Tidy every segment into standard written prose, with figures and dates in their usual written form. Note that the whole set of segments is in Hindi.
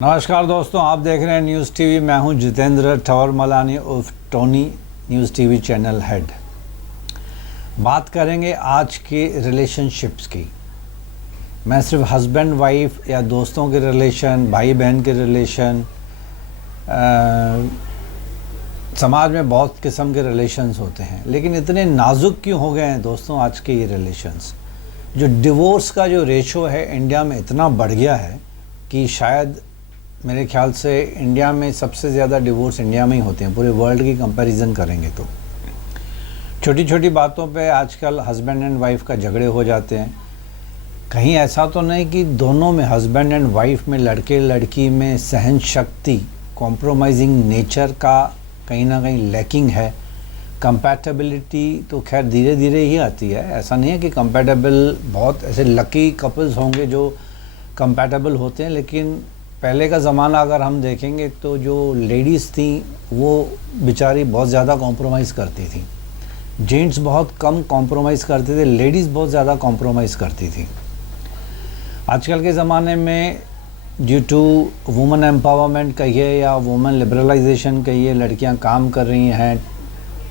नमस्कार दोस्तों, आप देख रहे हैं न्यूज़ टीवी। मैं हूं जितेंद्र ठौर मलानी उर्फ Tony, news TV channel head. बात करेंगे आज के रिलेशनशिप्स की। मैं सिर्फ हस्बैंड वाइफ या दोस्तों के रिलेशन, भाई बहन के रिलेशन, समाज में बहुत किस्म के रिलेशंस होते हैं, लेकिन इतने नाजुक क्यों हो गए हैं दोस्तों आज के ये रिलेशंस। जो डिवोर्स का जो रेशो है इंडिया में इतना बढ़ गया है कि शायद मेरे ख्याल से इंडिया में सबसे ज़्यादा डिवोर्स इंडिया में ही होते हैं, पूरे वर्ल्ड की कंपैरिजन करेंगे तो। छोटी छोटी बातों पे आजकल हस्बैंड एंड वाइफ का झगड़े हो जाते हैं। कहीं ऐसा तो नहीं कि दोनों में, हस्बैंड एंड वाइफ में, लड़के लड़की में सहन शक्ति, कॉम्प्रोमाइजिंग नेचर का कहीं ना कहीं लैकिंग है। कंपैटिबिलिटी तो खैर धीरे धीरे ही आती है, ऐसा नहीं है कि कंपैटिबल, बहुत ऐसे लकी कपल्स होंगे जो कंपैटिबल होते हैं, लेकिन पहले का ज़माना अगर हम देखेंगे तो जो लेडीज़ थी वो बेचारी बहुत ज़्यादा कॉम्प्रोमाइज़ करती थी। जेंट्स बहुत कम कॉम्प्रोमाइज़ करते थे, लेडीज़ बहुत ज़्यादा कॉम्प्रोमाइज़ करती थी। आजकल के ज़माने में ड्यू टू वुमेन एम्पावरमेंट कहिए या वुमेन लिबरलाइजेशन कहिए, लड़कियां काम कर रही हैं,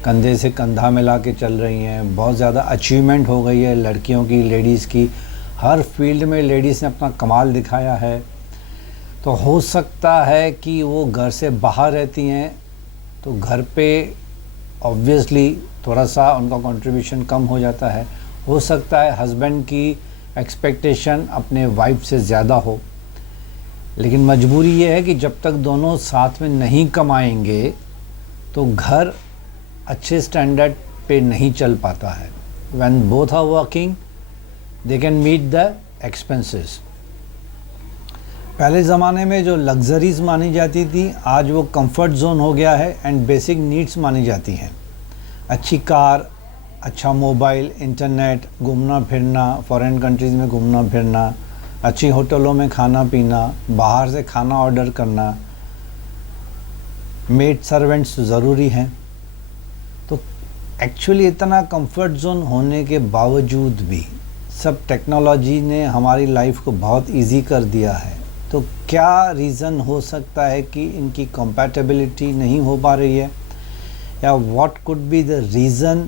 कंधे से कंधा मिला के चल रही हैं, बहुत ज़्यादा अचीवमेंट हो गई है लड़कियों की, लेडीज़ की। हर फील्ड में लेडीज़ ने अपना कमाल दिखाया है। तो हो सकता है कि वो घर से बाहर रहती हैं तो घर पे ऑब्वियसली थोड़ा सा उनका कंट्रीब्यूशन कम हो जाता है। हो सकता है हस्बैंड की एक्सपेक्टेशन अपने वाइफ से ज़्यादा हो, लेकिन मजबूरी ये है कि जब तक दोनों साथ में नहीं कमाएंगे तो घर अच्छे स्टैंडर्ड पे नहीं चल पाता है। When both are working they can meet the expenses. पहले ज़माने में जो लग्जरीज़ मानी जाती थी आज वो कंफर्ट जोन हो गया है एंड बेसिक नीड्स मानी जाती हैं। अच्छी कार, अच्छा मोबाइल, इंटरनेट, घूमना फिरना, फॉरेन कंट्रीज़ में घूमना फिरना, अच्छी होटलों में खाना पीना, बाहर से खाना ऑर्डर करना, मेड सर्वेंट्स ज़रूरी हैं। तो एक्चुअली इतना कंफर्ट जोन होने के बावजूद भी सब टेक्नोलॉजी ने हमारी लाइफ को बहुत इजी कर दिया है। तो क्या रीज़न हो सकता है कि इनकी कंपैटिबिलिटी नहीं हो पा रही है, या what could be the reason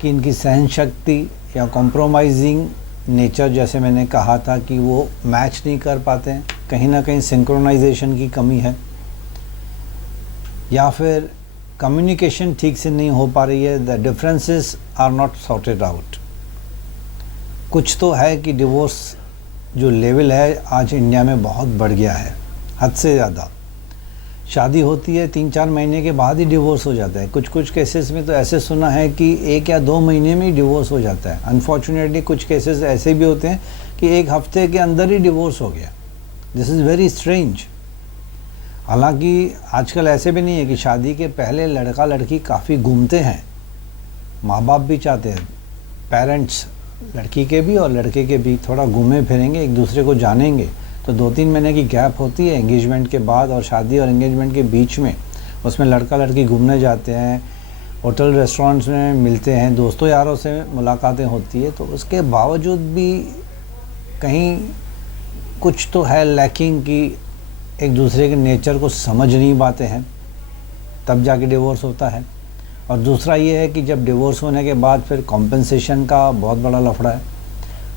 कि इनकी सहन शक्ति या कॉम्प्रोमाइजिंग नेचर, जैसे मैंने कहा था कि वो मैच नहीं कर पाते हैं। कहीं ना कहीं सिंक्रोनाइजेशन की कमी है, या फिर कम्युनिकेशन ठीक से नहीं हो पा रही है। The differences are not sorted out. कुछ तो है कि डिवोर्स जो लेवल है आज इंडिया में बहुत बढ़ गया है, हद से ज़्यादा। शादी होती है 3-4 महीने के बाद ही डिवोर्स हो जाता है। कुछ कुछ केसेस में तो ऐसे सुना है कि 1 या 2 महीने में ही डिवोर्स हो जाता है। अनफॉर्चुनेटली कुछ केसेस ऐसे भी होते हैं कि 1 हफ्ते के अंदर ही डिवोर्स हो गया। This is very strange. हालांकि आजकल ऐसे भी नहीं है कि शादी के पहले लड़का लड़की काफ़ी घूमते हैं, माँ बाप भी चाहते हैं, पेरेंट्स लड़की के भी और लड़के के भी थोड़ा घूमे फिरेंगे, एक दूसरे को जानेंगे। तो 2-3 महीने की गैप होती है एंगेजमेंट के बाद और शादी और एंगेजमेंट के बीच में। उसमें लड़का लड़की घूमने जाते हैं, होटल रेस्टोरेंट्स में मिलते हैं, दोस्तों यारों से मुलाकातें होती है। तो उसके बावजूद भी कहीं कुछ तो है लैकिंग कि एक दूसरे के नेचर को समझ नहीं पाते हैं, तब जाके डिवोर्स होता है। और दूसरा ये है कि जब डिवोर्स होने के बाद फिर कॉम्पेंसेशन का बहुत बड़ा लफड़ा है।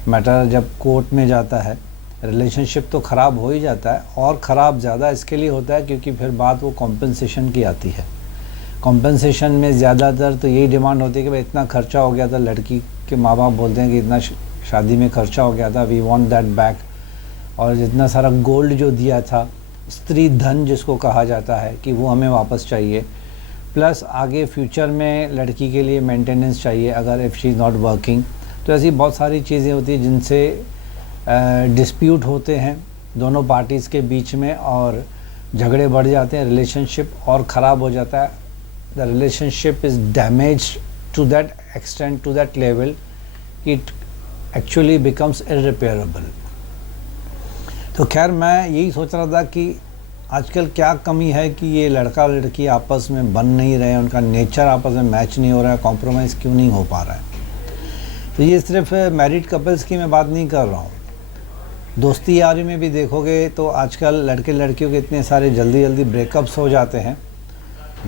मैटर जब कोर्ट में जाता है, रिलेशनशिप तो ख़राब हो ही जाता है, और ख़राब ज़्यादा इसके लिए होता है क्योंकि फिर बात वो कॉम्पेंसेशन की आती है। कॉम्पेंसेशन में ज़्यादातर तो यही डिमांड होती है कि भाई इतना खर्चा हो गया था, लड़की के माँ बाप बोलते हैं कि इतना शादी में खर्चा हो गया था, वी वांट दैट बैक। और जितना सारा गोल्ड जो दिया था, स्त्री धन जिसको कहा जाता है, कि वो हमें वापस चाहिए। प्लस आगे फ्यूचर में लड़की के लिए मेंटेनेंस चाहिए अगर if she is not working. तो ऐसी बहुत सारी चीज़ें होती हैं जिनसे डिस्प्यूट होते हैं दोनों पार्टीज़ के बीच में और झगड़े बढ़ जाते हैं, रिलेशनशिप और ख़राब हो जाता है। The relationship is damage to that extent, to that level, it actually becomes irreparable. तो खैर मैं यही सोच रहा था कि आजकल क्या कमी है कि ये लड़का लड़की आपस में बन नहीं रहे, उनका नेचर आपस में मैच नहीं हो रहा है, कॉम्प्रोमाइज़ क्यों नहीं हो पा रहा है। तो ये सिर्फ मैरिड कपल्स की मैं बात नहीं कर रहा हूँ, दोस्ती यारी में भी देखोगे तो आजकल लड़के लड़कियों के इतने सारे जल्दी जल्दी ब्रेकअप्स हो जाते हैं,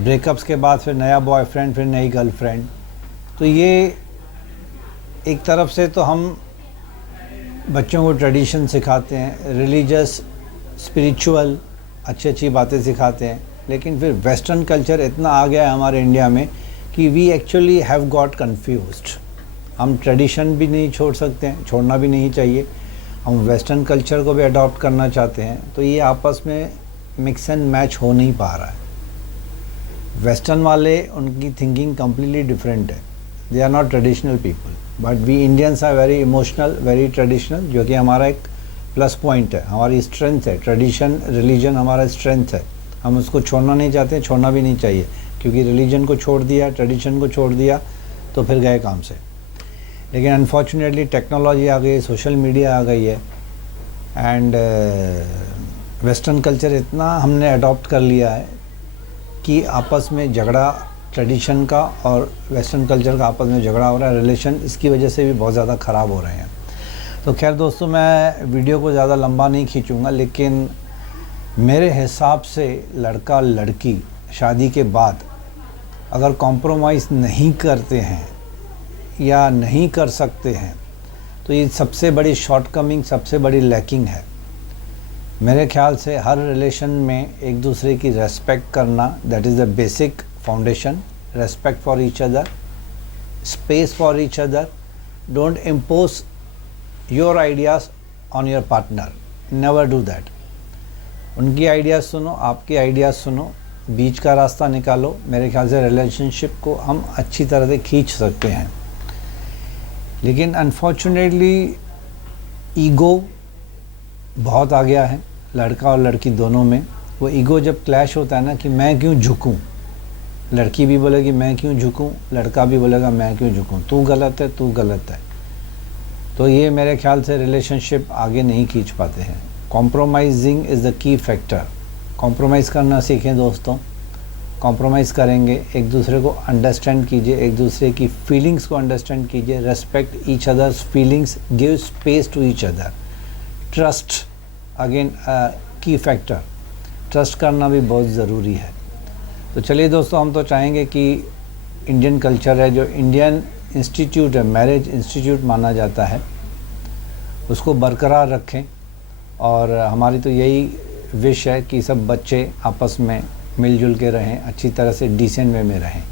ब्रेकअप्स के बाद फिर नया बॉयफ्रेंड, फिर नई गर्लफ्रेंड। तो ये एक तरफ से तो हम बच्चों को ट्रेडिशन सिखाते हैं, रिलीजियस स्पिरिचुअल अच्छी अच्छी बातें सिखाते हैं, लेकिन फिर वेस्टर्न कल्चर इतना आ गया है हमारे इंडिया में कि we actually have got confused. हम ट्रेडिशन भी नहीं छोड़ सकते हैं, छोड़ना भी नहीं चाहिए, हम वेस्टर्न कल्चर को भी अडॉप्ट करना चाहते हैं, तो ये आपस में मिक्स एंड मैच हो नहीं पा रहा है। वेस्टर्न वाले, उनकी थिंकिंग कम्प्लीटली डिफरेंट है, they are not traditional people, but we Indians are very emotional, very traditional, जो कि हमारा एक प्लस पॉइंट है, हमारी स्ट्रेंथ है। ट्रेडिशन, रिलीजन हमारा स्ट्रेंथ है, हम उसको छोड़ना नहीं चाहते, छोड़ना भी नहीं चाहिए, क्योंकि रिलीजन को छोड़ दिया, ट्रेडिशन को छोड़ दिया तो फिर गए काम से। लेकिन अनफॉर्चुनेटली टेक्नोलॉजी आ गई, सोशल मीडिया आ गई है, एंड वेस्टर्न कल्चर इतना हमने अडॉप्ट कर लिया है कि आपस में झगड़ा, ट्रेडिशन का और वेस्टर्न कल्चर का आपस में झगड़ा हो रहा है, रिलेशन इसकी वजह से भी बहुत ज़्यादा ख़राब हो रहे हैं। तो खैर दोस्तों, मैं वीडियो को ज़्यादा लंबा नहीं खींचूँगा, लेकिन मेरे हिसाब से लड़का लड़की शादी के बाद अगर कॉम्प्रोमाइज़ नहीं करते हैं या नहीं कर सकते हैं तो ये सबसे बड़ी शॉर्टकमिंग, सबसे बड़ी लैकिंग है। मेरे ख्याल से हर रिलेशन में एक दूसरे की रेस्पेक्ट करना, that is the basic foundation. Respect for each other, space for each other, don't impose your ideas on your partner, never do that. उनकी आइडियाज़ सुनो, आपकी आइडियाज़ सुनो, बीच का रास्ता निकालो। मेरे ख्याल से रिलेशनशिप को हम अच्छी तरह से खींच सकते हैं। लेकिन अनफॉर्चुनेटली ईगो बहुत आ गया है लड़का और लड़की दोनों में। वो ईगो जब क्लैश होता है ना कि मैं क्यों झुकूं, लड़की भी बोलेगी मैं क्यों झुकूं, लड़का भी बोलेगा मैं क्यों झुकूं, तू गलत है, तू गलत है। तो ये मेरे ख्याल से रिलेशनशिप आगे नहीं खींच पाते हैं। Compromising is the key factor. Compromise करना सीखें दोस्तों, कॉम्प्रोमाइज़ करेंगे, एक दूसरे को अंडरस्टैंड कीजिए, एक दूसरे की फीलिंग्स को अंडरस्टैंड कीजिए, respect each other's feelings, give space to each other, trust, again key factor, trust करना भी बहुत ज़रूरी है। तो चलिए दोस्तों, हम तो चाहेंगे कि इंडियन कल्चर है, जो इंडियन इंस्टीट्यूट है, मैरिज इंस्टीट्यूट माना जाता है, उसको बरकरार रखें। और हमारी तो यही विश है कि सब बच्चे आपस में मिलजुल के रहें, अच्छी तरह से डिसेंट वे में रहें।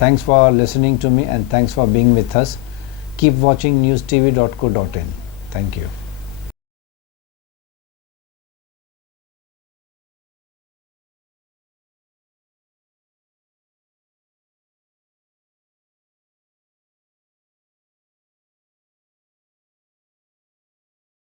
Thanks for listening to me and thanks for being with us. Keep watching newstv.co.in। Thank you.